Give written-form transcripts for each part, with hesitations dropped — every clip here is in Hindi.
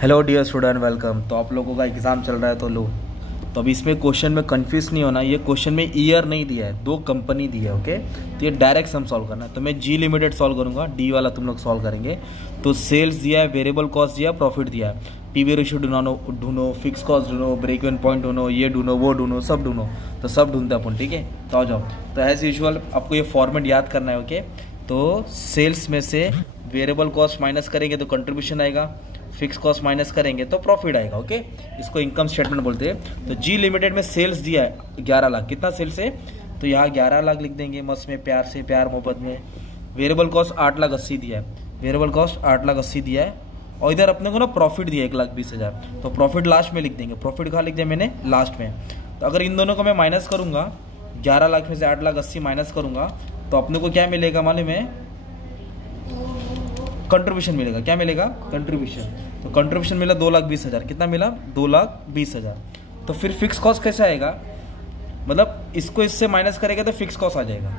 Hello dear student, welcome. तो आप लोगों का एग्ज़ाम चल रहा है तो लो, तो अब इसमें क्वेश्चन में कंफ्यूज नहीं होना। ये क्वेश्चन में ईयर नहीं दिया है, दो कंपनी दी है। ओके, तो ये डायरेक्ट सम सॉल्व करना है। तो मैं जी लिमिटेड सॉल्व करूंगा, डी वाला तुम लोग सॉल्व करेंगे। तो सेल्स दिया है, वेरिएबल कॉस्ट दिया, प्रॉफिट दिया है, पीवी रेशियो ढूंढो, फिक्स कॉस्ट ढूंढो, ब्रेक इवन पॉइंट ढूंढो, ये ढूंढो, वो ढूंढो, सब ढूंढो। तो सब ढूंढते अपन, ठीक है। तो आ जाओ। तो एज यूजुअल आपको ये फॉर्मेट याद करना है। ओके, तो सेल्स में से वेरिएबल कॉस्ट माइनस करेंगे तो कंट्रीब्यूशन आएगा, फिक्स कॉस्ट माइनस करेंगे तो प्रॉफिट आएगा। ओके, इसको इनकम स्टेटमेंट बोलते हैं। तो जी लिमिटेड में सेल्स दिया है 11 लाख। कितना सेल्स है? तो यहाँ 11 लाख लिख देंगे मस्त में, प्यार से, प्यार मोहब्बत में। वेरिएबल कॉस्ट 8,80,000 दिया है, वेरिएबल कॉस्ट 8,80,000 दिया है। और इधर अपने को ना प्रॉफिट दिया 1,20,000। तो प्रॉफिट लास्ट में लिख देंगे। प्रॉफिट कहाँ लिख दिया मैंने? लास्ट में। तो अगर इन दोनों को मैं माइनस करूँगा, 11 लाख में से 8,80,000 माइनस करूँगा, तो अपने को क्या मिलेगा मालूम है? कंट्रीब्यूशन मिलेगा। क्या मिलेगा? कंट्रीब्यूशन। तो कंट्रीब्यूशन मिला 2,20,000। कितना मिला? 2,20,000। तो फिर फिक्स कॉस्ट कैसे आएगा? मतलब इसको इससे माइनस करेंगे तो फिक्स कॉस्ट आ जाएगा।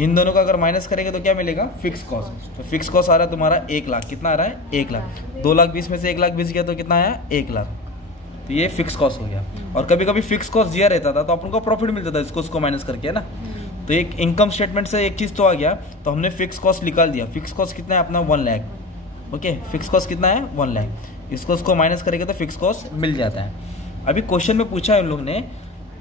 इन दोनों का अगर माइनस करेंगे तो क्या मिलेगा? Fix cost. तो फिक्स कॉस्ट आ रहा है तुम्हारा 1 लाख। कितना आ रहा है? 1 लाख। 2,20,000 में से 1,20,000 गया तो कितना आया? 1 लाख। तो ये फिक्स कॉस्ट हो गया। और कभी कभी फिक्स कॉस्ट दिया रहता था तो अपन को प्रॉफिट मिलता था, इसको उसको माइनस करके, है ना। तो एक इनकम स्टेटमेंट से एक चीज़ तो आ गया। तो हमने फिक्स कॉस्ट निकाल दिया। फिक्स कॉस्ट कितना है अपना? 1 लाख। ओके, फिक्स कॉस्ट कितना है? 1 लाख। इसको उसको माइनस करेंगे तो फिक्स कॉस्ट मिल जाता है। अभी क्वेश्चन में पूछा है उन लोग ने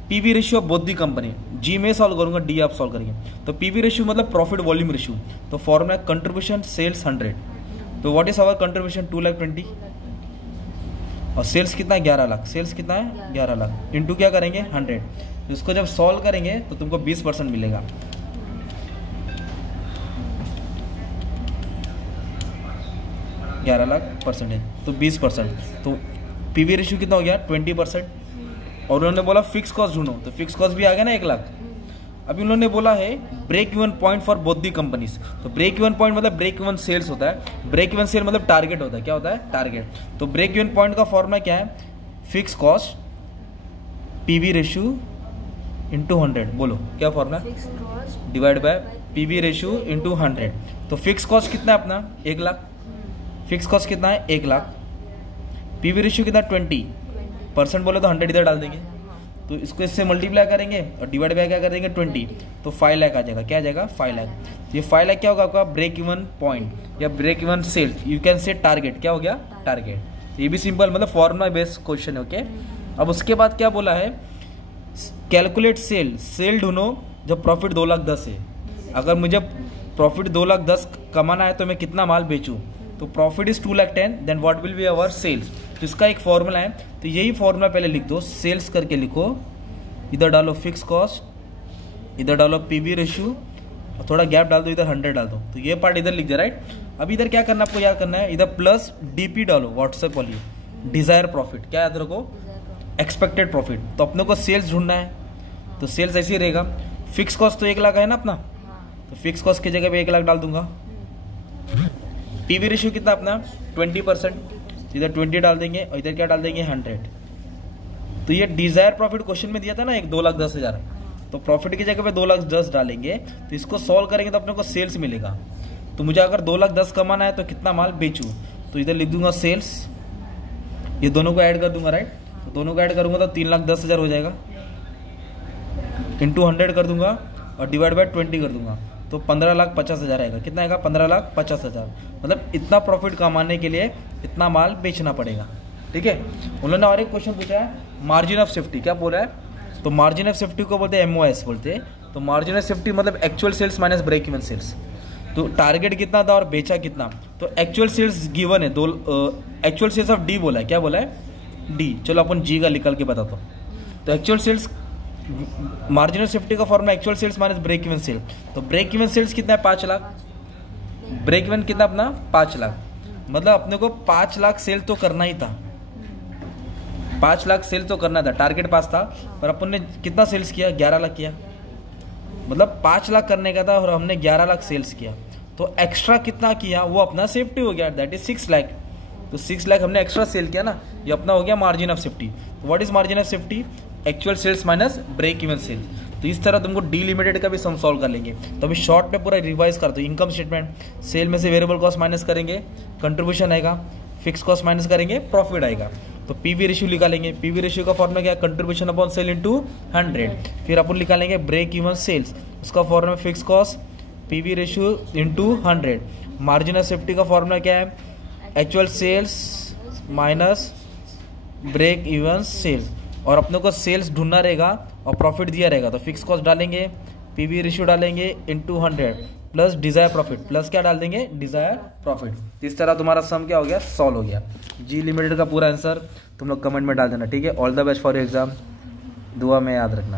PV ratio of both the company. जी में सॉल्व करूंगा, डी आप सॉल्व करेंगे। तो पीवी रेशियो मतलब प्रॉफिट वॉल्यूम रेशियो। तो फॉर्मूला कंट्रीब्यूशन सेल्स 100। तो व्हाट इज आवर कंट्रीब्यूशन? 2,20,000। और सेल्स कितना है? 11 लाख। सेल्स कितना है? 11 लाख। इंटू क्या करेंगे? 100। तो इसको जब सॉल्व करेंगे तो तुमको 20% मिलेगा। $11 लाख परसेंटेज, तो 20%। तो पीवी रेशियो कितना हो गया? 20%। और उन्होंने बोला फिक्स कॉस्ट ढूंढो, तो फिक्स कॉस्ट भी आ गया ना 1 लाख। अभी उन्होंने बोला है break even point for both the companies. तो ब्रेक इवन पॉइंट मतलब ब्रेक इवन सेल्स होता है। ब्रेक इवन सेल मतलब टारगेट होता है। क्या होता है? टारगेट। तो ब्रेक इवन पॉइंट का फॉर्मूला क्या है? Fix cost PV ratio into 100। बोलो क्या फॉर्मूला? Divide by PV ratio into 100। तो फिक्स कॉस्ट कितना है अपना? 1 लाख। फिक्स कॉस्ट कितना है? 1 लाख। पीवी रेशियो कितना? 20%। बोले तो 100 इधर डाल देंगे। तो इसको इससे मल्टीप्लाई करेंगे और डिवाइड बाय क्या कर देंगे? 20। तो 5 लाख आ जाएगा। क्या आ जाएगा? 5 लाख। ये 5 लाख क्या होगा आपका? ब्रेक इवन पॉइंट या break even sales, you can say target. क्या हो गया? टारगेट। ये भी सिंपल, मतलब फॉर्मुला बेस्ड क्वेश्चन है। ओके, अब उसके बाद क्या बोला है? Calculate cell. सेल ढूंढो जब प्रॉफिट 2,10,000 है। अगर मुझे प्रॉफिट 2,10,000 कमाना है तो मैं कितना माल बेचूं? तो profit is 2,10,000, then what will be our sales. तो इसका एक फॉर्मूला है। तो यही फॉर्मूला पहले लिख दो, सेल्स करके लिखो, इधर डालो फिक्स कॉस्ट, इधर डालो पीवी रेशियो, और थोड़ा गैप डाल दो, इधर 100 डाल दो। तो ये पार्ट इधर लिख दे, राइट। अब इधर क्या करना आपको याद करना है? इधर प्लस डीपी डालो, व्हाट्सएप वाली, डिजायर प्रॉफिट। क्या याद रखो? Expected profit. तो अपने को सेल्स ढूंढना है, तो सेल्स ऐसे ही रहेगा। फिक्स कॉस्ट तो 1 लाख है ना अपना, तो फिक्स कॉस्ट की जगह पे 1 लाख डाल दूंगा। पीवी रेशियो कितना अपना? 20%। इधर 20 डाल देंगे और इधर क्या डाल देंगे? 100। तो ये डिजायर प्रॉफिट क्वेश्चन में दिया था ना, एक 2,10,000। तो प्रॉफिट की जगह पे 2,10,000 डालेंगे। तो इसको सॉल्व करेंगे तो अपने को सेल्स मिलेगा। तो मुझे अगर 2,10,000 कमाना है तो कितना माल बेचूं? तो इधर लिख दूंगा सेल्स, ये दोनों को ऐड कर दूंगा, राइट। तो दोनों को ऐड करूंगा तो 3,10,000 हो जाएगा। इंटू 100 कर दूंगा और डिवाइड बाय 20 कर दूंगा, तो 15,50,000 आएगा। कितना आएगा? 15,50,000। मतलब इतना प्रॉफिट कमाने के लिए इतना माल बेचना पड़ेगा, ठीक है। उन्होंने और एक क्वेश्चन पूछा है, मार्जिन ऑफ सेफ्टी। क्या बोला है? तो मार्जिन ऑफ सेफ्टी को बोलते हैं MOS बोलते हैं। तो मार्जिन ऑफ सेफ्टी मतलब actual sales minus break even sales. तो टारगेट कितना था और बेचा कितना? तो एक्चुअल सेल्स गिवन है, एक्चुअल सेल्स ऑफ डी बोला है। क्या बोला है? डी। चलो अपन जी का निकल के बताता हूँ। तो एक्चुअल सेल्स, मार्जिनल सेफ्टी का formula actual sales minus break even sale. तो ब्रेक इवन सेल्स कितना है? 5 लाख। ब्रेक इवन कितना अपना? 5 लाख। मतलब अपने को 5 लाख सेल तो करना ही था, 5 लाख सेल तो करना था। टारगेट पास था, पर अपन ने कितना सेल्स किया? 11 लाख किया। मतलब 5 लाख करने का था और हमने 11 लाख सेल्स किया। तो एक्स्ट्रा कितना किया? वो अपना सेफ्टी हो गया, दैट इज 6 लाख। तो 6 लाख हमने एक्स्ट्रा सेल किया ना, ये अपना हो गया मार्जिन ऑफ सेफ्टी। तो what is margin of safety? Actual sales minus break even sale. तो इस तरह तुमको डी लिमिटेड का भी सम सॉल्व कर लेंगे। तो अभी शॉर्ट में पूरा रिवाइज कर दो। इनकम स्टेटमेंट, सेल में से वेरिएबल कॉस्ट माइनस करेंगे, कंट्रीब्यूशन आएगा, फिक्स कॉस्ट माइनस करेंगे प्रॉफिट आएगा। तो पीवी रेशियो निकालेंगे। पीवी रेशियो का फॉर्मूला क्या है, कंट्रीब्यूशन अपॉन सेल इनटू 100। फिर अपन निकालेंगे ब्रेक इवन सेल्स, उसका formula fix cost PV ratio into 100। Margin of safety का फॉर्मूला क्या है, actual sales minus break even sales, और अपने को सेल्स ढूंढना रहेगा और प्रॉफिट दिया रहेगा, तो फिक्स कॉस्ट डालेंगे, पीवी रेशियो डालेंगे into 100 plus Dzire profit, plus क्या डाल देंगे, डिजायर प्रॉफिट। इस तरह तुम्हारा सम क्या हो गया, सॉल्व हो गया। जी लिमिटेड का पूरा आंसर तुम लोग कमेंट में डाल देना, ठीक है। All the best for your exam, दुआ में याद रखना।